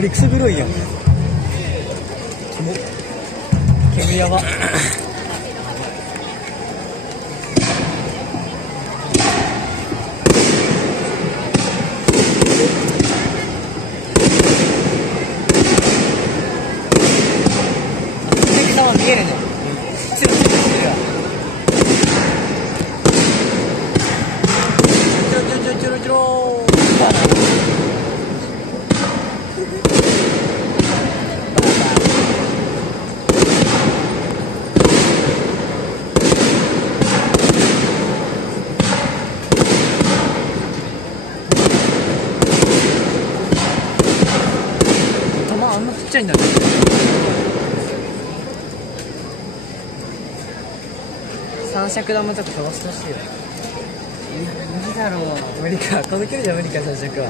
周りクソ黒いやん。煙やば。見えるね。強くしてるわ。ちょろちょろ。弾あんなちっちゃいんだね。三尺玉ちょっと飛ばしてほしいよ。いや無理だろう。無理か、この距離じゃ無理か。三尺は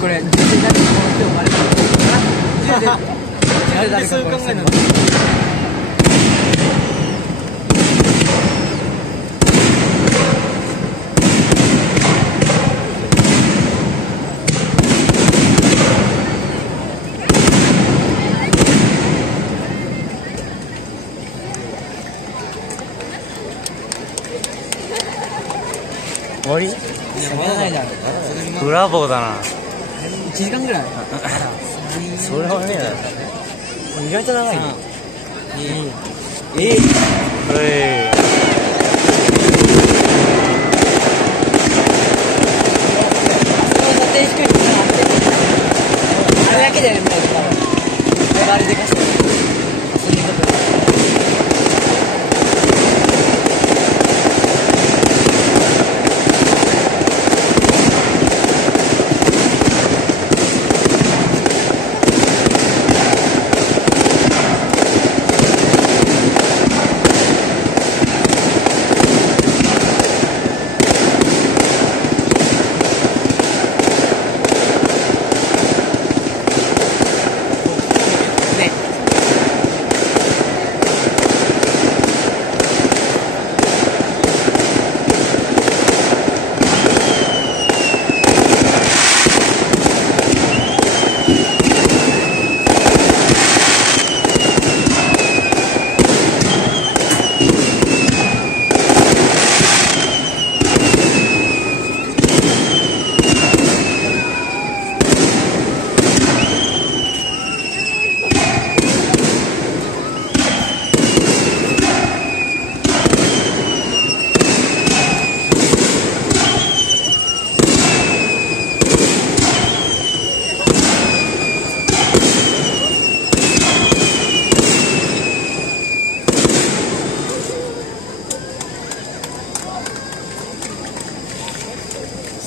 これ、全然誰かこの人生まれたのかな。なんでそういう考えなの。終わり？いや、まだないだろ。ブラボーだな。1時間ぐらい。それはね意外と長いよ。あれだけでもうあれでかしてる。そんなことない。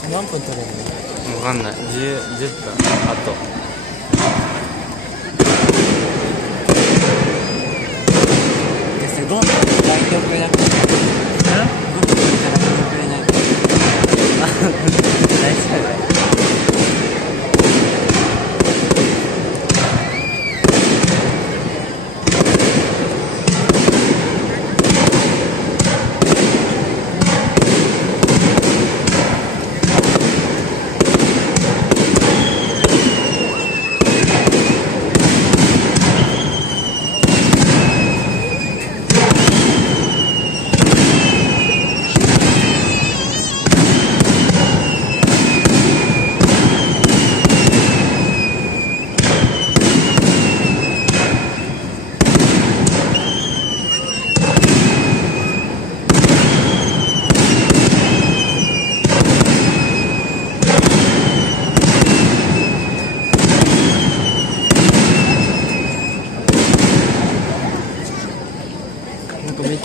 何分取れるの？わかんない。10分あと。5分ライトくれなくて。5分くれない。大丈夫。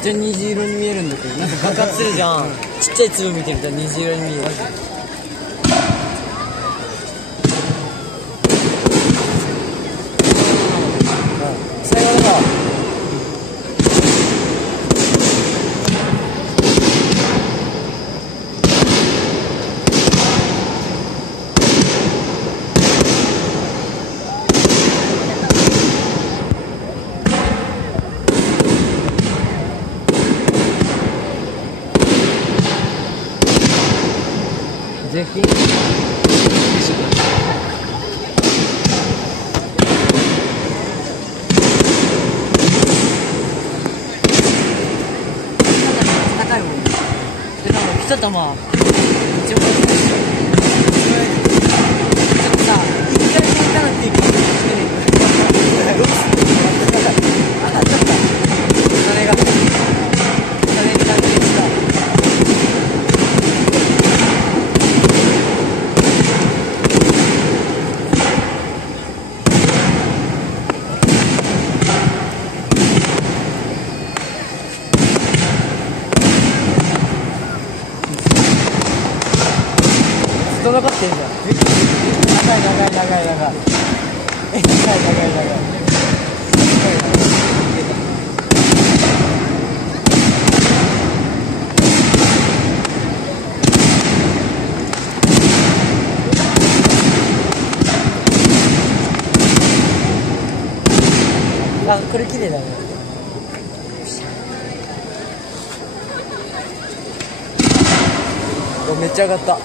ちゃ虹色に見えるんだけど、なんか爆発するじゃん。ちっちゃい粒見てると虹色に見える。最後だ。ぜひ高いもんね。でも一玉一応ちょっとさ、一回行かなくていいからあ、ちょっと金に関係した。人残ってんじゃん。長い。あ、これ綺麗だね。めっちゃ上がった。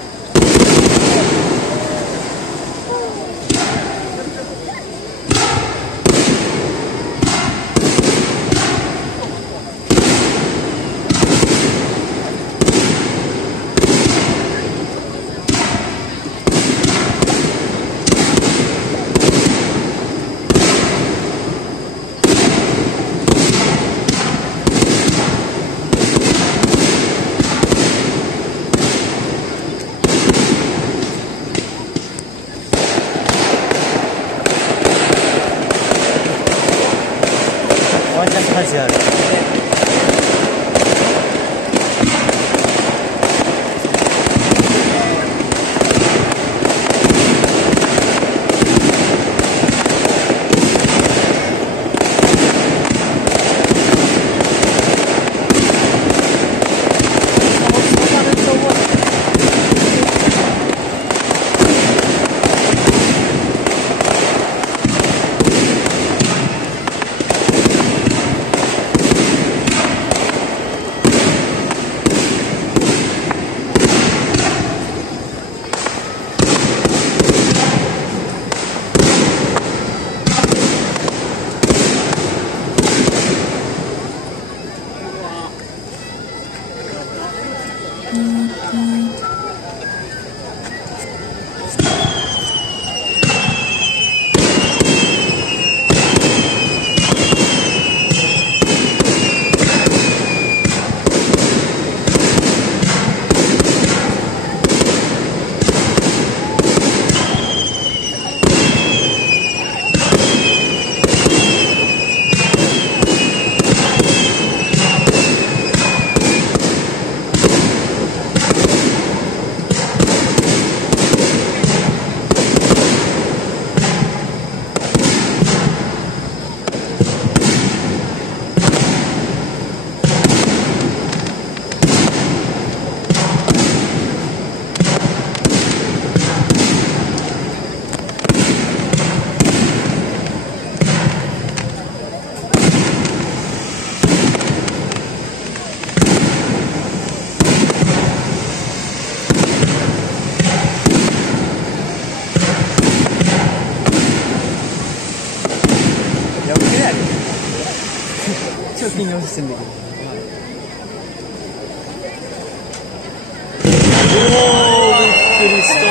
ワンチャン価値ある。超金用してんだけど。おー、びっくりした。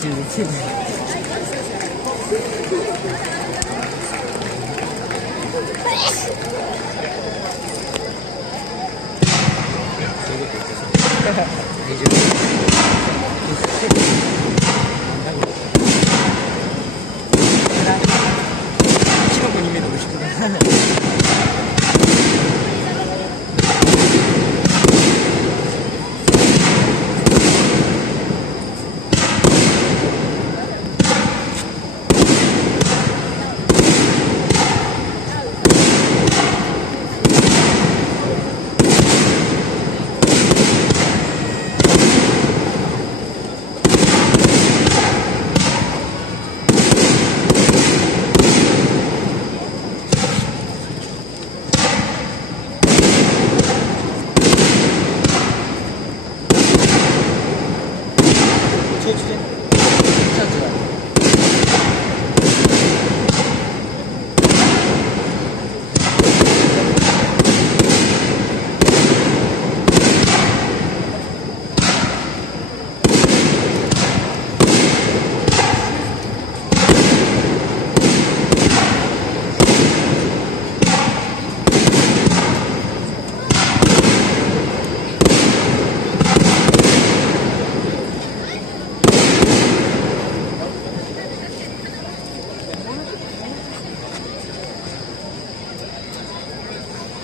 集できる。大丈夫。キノコに見える虫かな。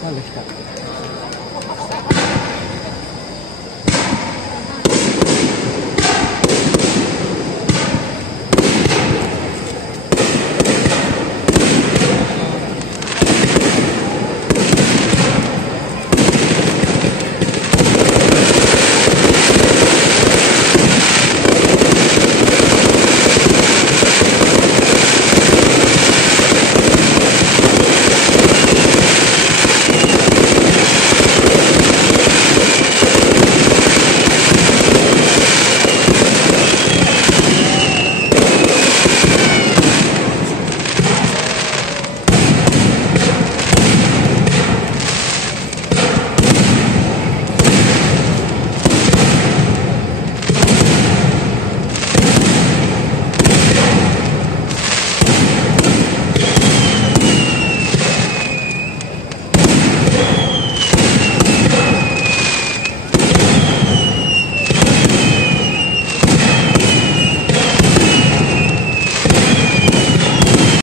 なんで来た